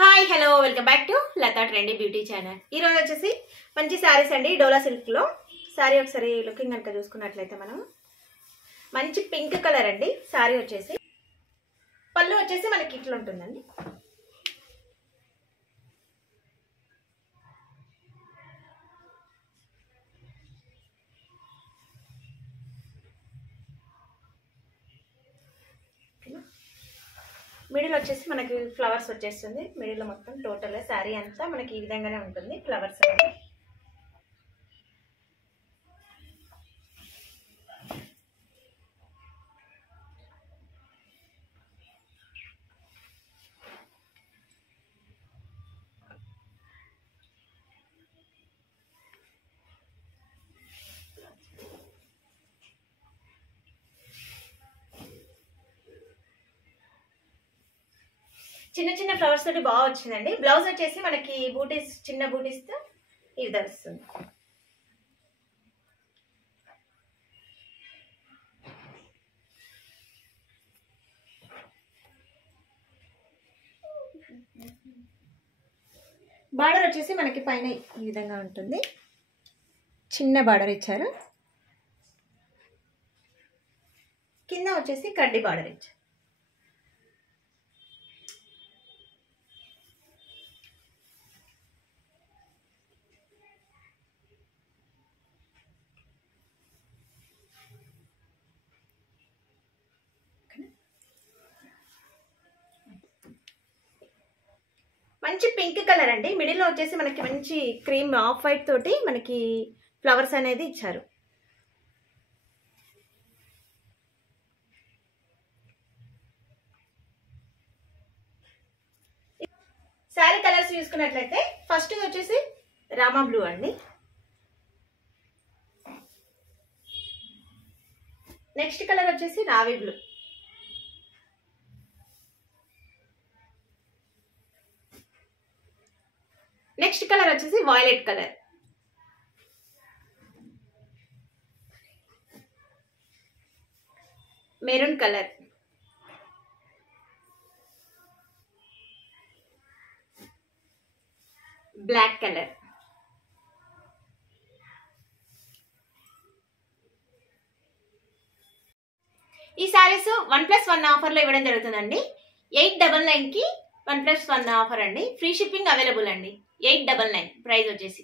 Hi hello welcome back to Latha trendy beauty channel. ఈరోజు వచ్చేసి మంచి శారీస్ అండి. డోలా సిల్క్లో శారీ ఒకసారి లుకింగ్ కనుక చూసుకున్నట్లయితే మనం మంచి పింక్ కలర్ అండి. శారీ వచ్చేసి పళ్ళు వచ్చేసి మనకి ఇట్లా ఉంటుందండి. మిడిల్ వచ్చేసి మనకి ఫ్లవర్స్ వచ్చేస్తుంది. మిడిల్ మొత్తం టోటల్ శారీ అంతా మనకి ఈ విధంగానే ఉంటుంది. ఫ్లవర్స్ అనేది చిన్న చిన్న ఫ్లవర్స్ తోటి బాగా వచ్చిందండి. బ్లౌజ్ వచ్చేసి మనకి బూటీస్ చిన్న బూటీస్ తో ఈ విధంగా వస్తుంది. బార్డర్ వచ్చేసి మనకి పైన ఈ విధంగా ఉంటుంది. చిన్న బార్డర్ ఇచ్చారు. కింద వచ్చేసి కడ్డీ బార్డర్ ఇచ్చారు. మంచి పింక్ కలర్ అండి. మిడిల్లో వచ్చేసి మనకి మంచి క్రీమ్ ఆఫ్ వైట్ తోటి మనకి ఫ్లవర్స్ అనేది ఇచ్చారు. శారీ కలర్స్ చూసుకున్నట్లయితే ఫస్ట్ వచ్చేసి రామా బ్లూ అండి. నెక్స్ట్ కలర్ వచ్చేసి నావీ బ్లూ. నెక్స్ట్ కలర్ వచ్చేసి violet colour. Maroon colour. Black colour. ఈ సారీస్ 1+1 ఆఫర్ లో ఇవ్వడం జరుగుతుందండి. 899 కి 1+1 ఆఫర్ అండి. ఫ్రీ షిప్పింగ్ అవైలబుల్ అండి. 899 ప్రైస్ వచ్చేసి.